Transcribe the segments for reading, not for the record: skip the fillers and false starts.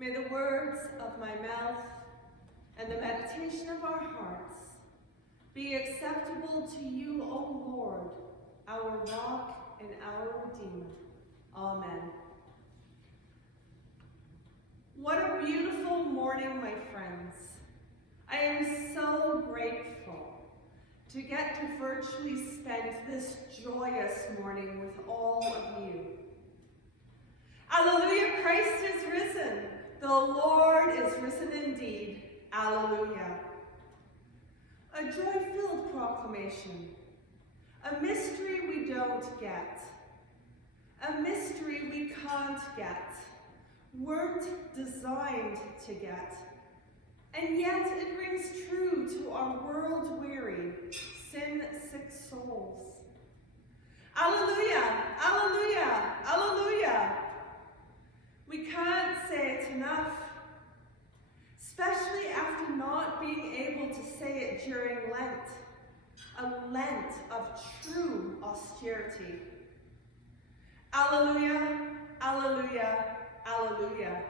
May the words of my mouth and the meditation of our hearts be acceptable to you, O Lord, our rock and our Redeemer. Amen. What a beautiful morning, my friends. I am so grateful to get to virtually spend this joyous morning with all of you. Alleluia, Christ is risen. The Lord is risen indeed. Alleluia. A joy-filled proclamation. A mystery we don't get. A mystery we can't get. Weren't designed to get. And yet it rings true to our world-weary, sin-sick souls. Alleluia! Alleluia! Alleluia! We can't say it enough, especially after not being able to say it during Lent, a Lent of true austerity. Alleluia, alleluia, alleluia.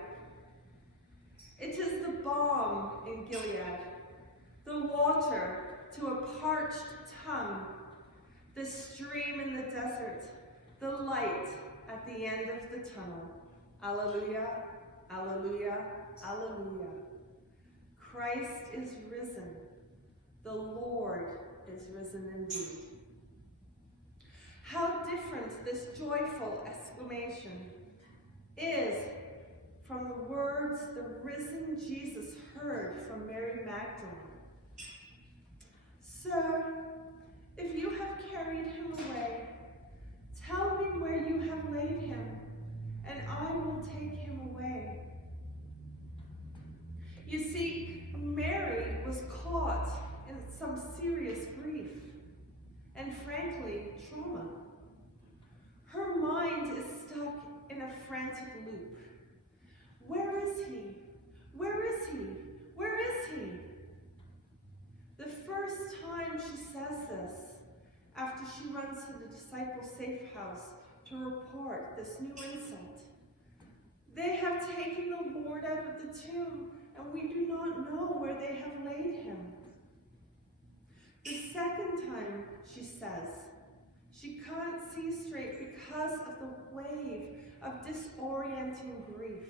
It is the balm in Gilead, the water to a parched tongue, the stream in the desert, the light at the end of the tunnel. Alleluia, alleluia, alleluia. Christ is risen. The Lord is risen indeed. How different this joyful exclamation is from the words the risen Jesus heard from Mary Magdalene. Sir, if you have carried him away, tell me where you have laid him, and I will take him away. You see, Mary was caught in some serious grief, and frankly, trauma. Her mind is stuck in a frantic loop. Where is he? Where is he? Where is he? The first time she says this, after she runs to the disciples' safe house to report this new insult. They have taken the Lord out of the tomb, and we do not know where they have laid him. The second time she says, she can't see straight because of the wave of disorienting grief.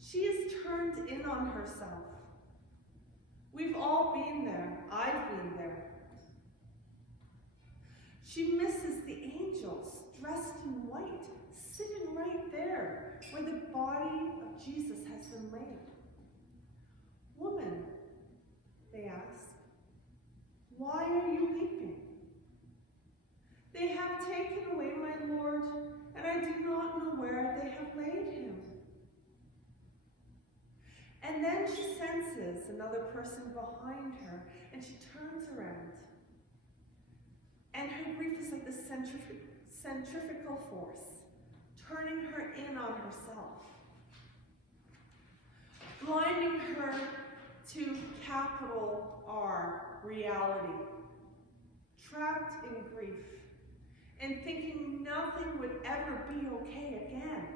She is turned in on herself. We've all been there. I've been there. She misses the angels dressed in white, sitting right there where the body of Jesus has been laid. Woman, they ask, why are you weeping? They have taken away my Lord, and I do not know where they have laid him. And then she senses another person behind her, and she turns around. And her grief is like the centrifugal force, turning her in on herself, blinding her to capital R, reality, trapped in grief, and thinking nothing would ever be okay again.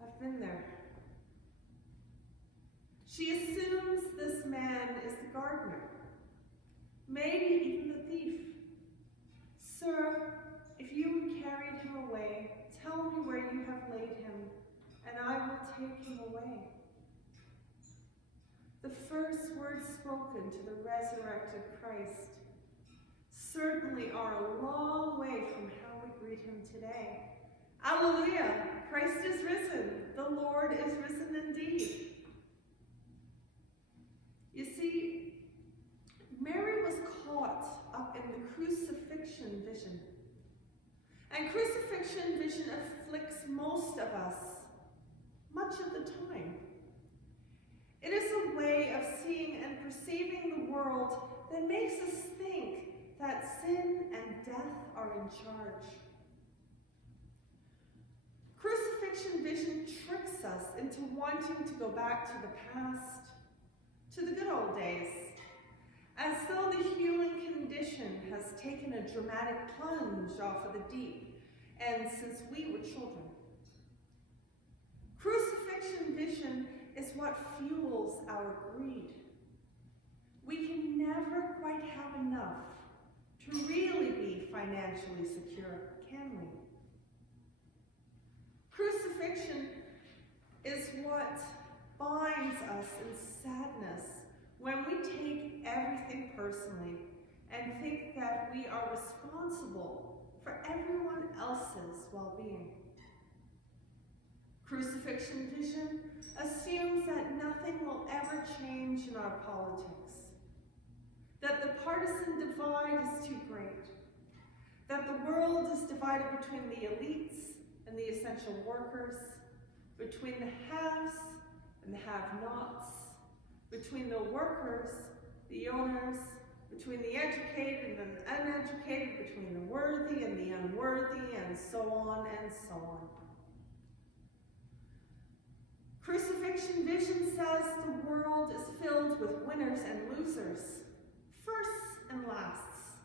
I've been there. She assumes this man is the gardener, maybe even the thief. Sir, if you carried him away, tell me where you have laid him, and I will take him away. The first words spoken to the resurrected Christ certainly are a long way from how we greet him today. Alleluia! Christ is risen. The Lord is risen indeed. You see, Mary was caught up in the crucifixion vision. And crucifixion vision afflicts most of us much of the time. It is a way of seeing and perceiving the world that makes us think that sin and death are in charge. Crucifixion vision tricks us into wanting to go back to the past, to the good old days, as though the human condition has taken a dramatic plunge off of the deep, and since we were children. Crucifixion Crucifixion vision is what fuels our greed. We can never quite have enough to really be financially secure, can we? Crucifixion is what binds us in sadness when we take everything personally and think that we are responsible for everyone else's well-being. Crucifixion vision assumes that nothing will ever change in our politics, that the partisan divide is too great, that the world is divided between the elites and the essential workers, between the haves and the have-nots, between the workers, the owners, between the educated and the uneducated, between the worthy and the unworthy, and so on and so on. Crucifixion vision says the world is filled with winners and losers, firsts and lasts.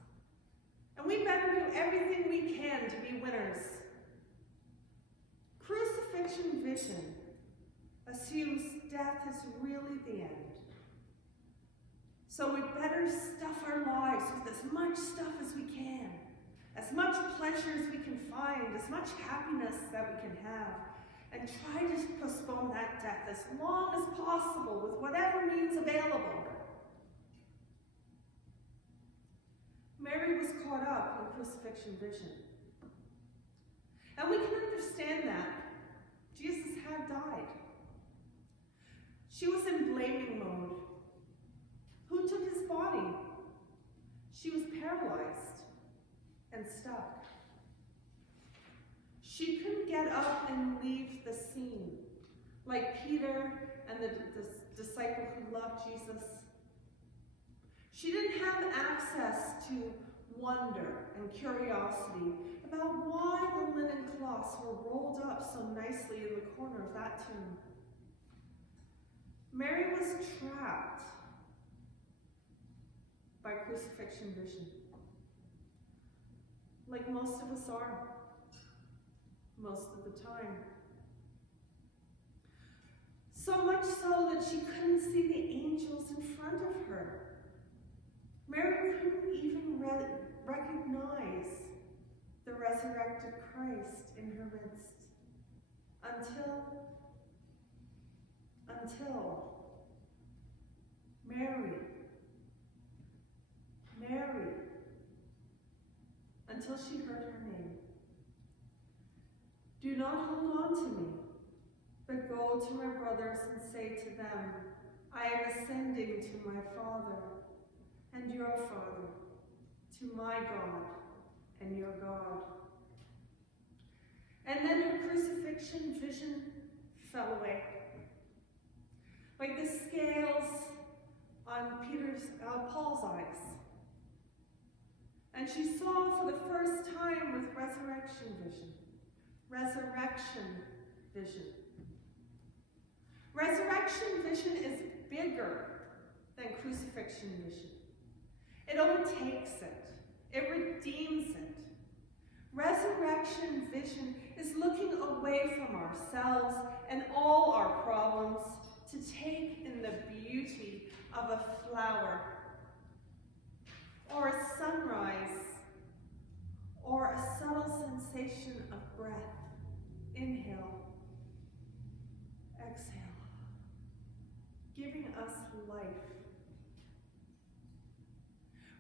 And we better do everything we can to be winners. Crucifixion vision assumes death is really the end. So we better stuff our lives with as much stuff as we can, as much pleasure as we can find, as much happiness that we can have, and try to postpone that death as long as possible with whatever means available. Mary was caught up in crucifixion vision. And we can understand that. Jesus had died. She was in blaming mode. Who took his body? She was paralyzed and stuck. She couldn't get up and leave the scene, like Peter and the disciple who loved Jesus. She didn't have access to wonder and curiosity about why the linen cloths were rolled up so nicely in the corner of that tomb. Mary was trapped by crucifixion vision, like most of us are, most of the time. So much so that she couldn't see the angels in front of her. Mary couldn't even recognize the resurrected Christ in her midst until Mary, until she heard her name. Do not hold on to me, but go to my brothers and say to them, I am ascending to my Father and your Father, to my God and your God. And then her crucifixion vision fell away, like the scales on Paul's eyes. And she saw for the first time with resurrection vision. Resurrection vision. Resurrection vision is bigger than crucifixion vision. It overtakes it. It redeems it. Resurrection vision is looking away from ourselves and all our problems to take in the beauty of a flower, or a sunrise, or a subtle sensation of breath. Inhale, exhale, giving us life.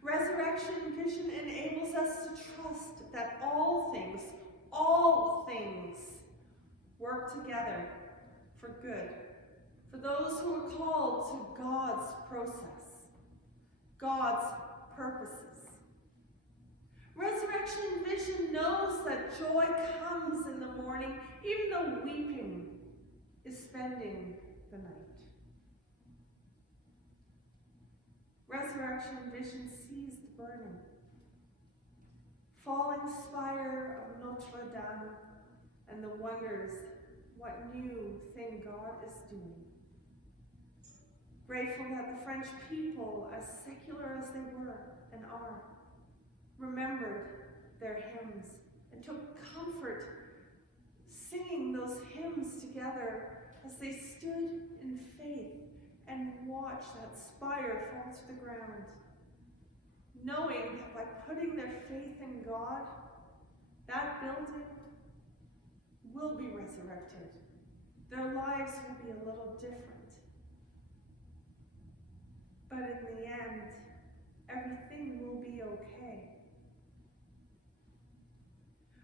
Resurrection vision enables us to trust that all things work together for good, for those who are called to God's process, God's purposes. Resurrection vision knows that joy comes in the morning, even though weeping is spending the night. Resurrection vision sees the burning, falling spire of Notre Dame, and the wonders what new thing God is doing. Grateful that the French people, as secular as they were and are, remembered their hymns and took comfort singing those hymns together as they stood in faith and watched that spire fall to the ground, knowing that by putting their faith in God, that building will be resurrected. Their lives will be a little different. But in the end, everything will be okay.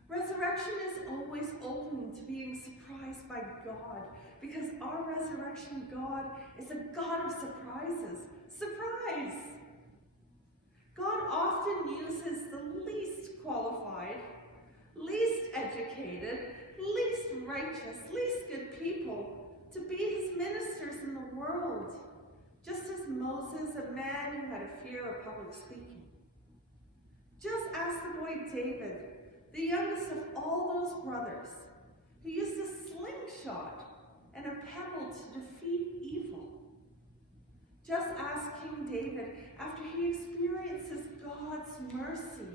Resurrection is always open to being surprised by God, because our resurrection God is a God of surprises. Surprise! God often uses the least qualified, least educated, least righteous, least good people to be his ministers in the world, just as Moses, a man who had a fear of public speaking. Just ask the boy David, the youngest of all those brothers, who used a slingshot and a pebble to defeat evil. Just ask King David after he experiences God's mercy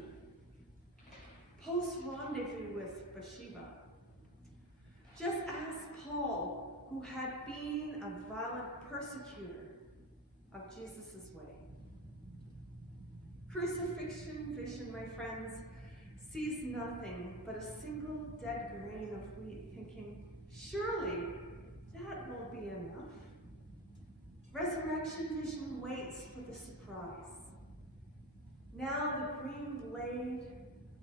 post-rendezvous with Bathsheba. Just ask Paul, who had been a violent persecutor of Jesus' way. Crucifixion vision, my friends, sees nothing but a single dead grain of wheat, thinking, surely that will be enough. Resurrection vision waits for the surprise. Now the green blade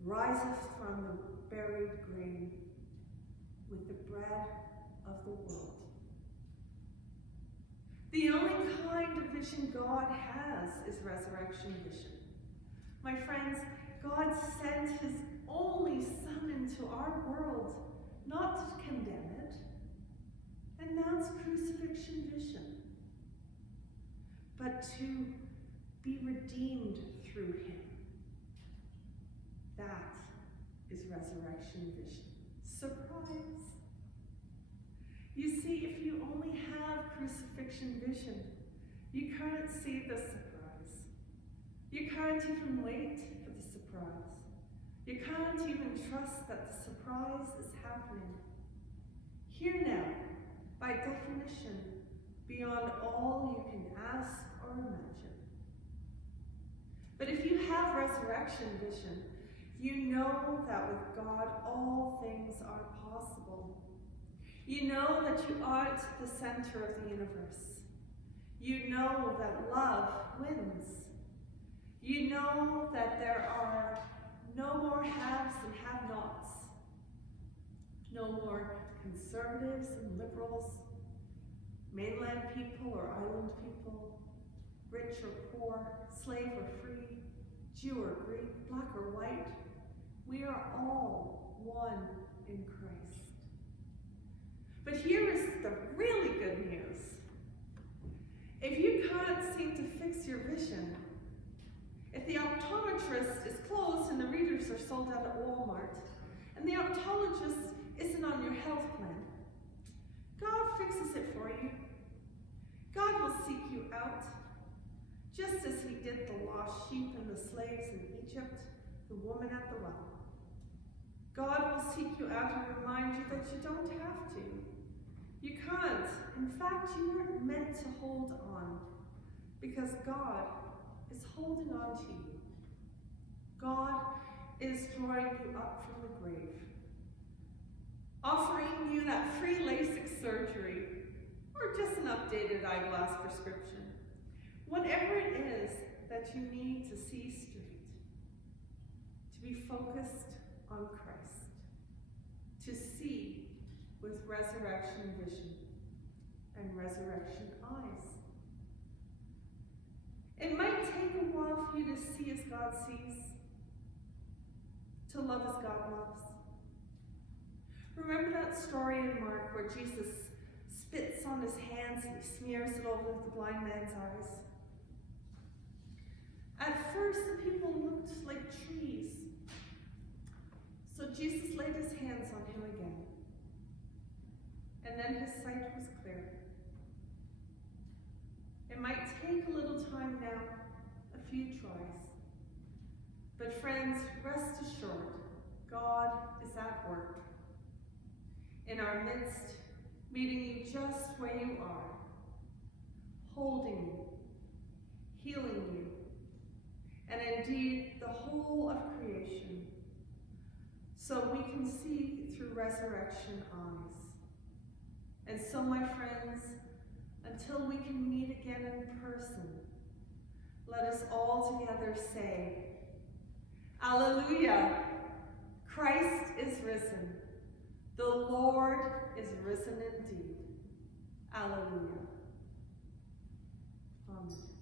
riseth from the buried grain with the bread of the world. The only kind of vision God has is resurrection vision. My friends, God sent his only Son into our world, not to condemn it. And that's crucifixion vision. But to be redeemed through him. That is resurrection vision. Surprise! You see, if you only have crucifixion vision, you can't see the surprise. You can't even wait for the surprise. You can't even trust that the surprise is happening. Here now, by definition, beyond all you can ask or imagine. But if you have resurrection vision, you know that with God all things are possible. You know that you aren't the center of the universe. You know that love wins. You know that there are no more haves and have-nots. No more conservatives and liberals, mainland people or island people, rich or poor, slave or free, Jew or Greek, black or white. We are all one in Christ. But here is the really good news. If you can't seem to fix your vision, if the optometrist is closed and the readers are sold out at Walmart, and the optometrist isn't on your health plan, God fixes it for you. God will seek you out, just as he did the lost sheep and the slaves in Egypt, the woman at the well. God will seek you out and remind you that you don't have to. You can't. In fact, you weren't meant to hold on, because God is holding on to you. God is drawing you up from the grave, offering you that free LASIK surgery, or just an updated eyeglass prescription. Whatever it is that you need to see straight, to be focused on Christ, to see with resurrection vision and resurrection eyes. It might take a while for you to see as God sees, to love as God loves. Remember that story in Mark where Jesus spits on his hands and he smears it over the blind man's eyes? At first, the people looked like trees. So Jesus laid his hands on him again. And then his sight was clear. It might take a little time now, a few tries. But friends, rest assured, God is at work. In our midst, meeting you just where you are, holding you, healing you, and indeed the whole of creation, so we can see through resurrection eyes. And so, my friends, until we can meet again in person, let us all together say, Alleluia! Christ is risen. The Lord is risen indeed. Alleluia. Amen.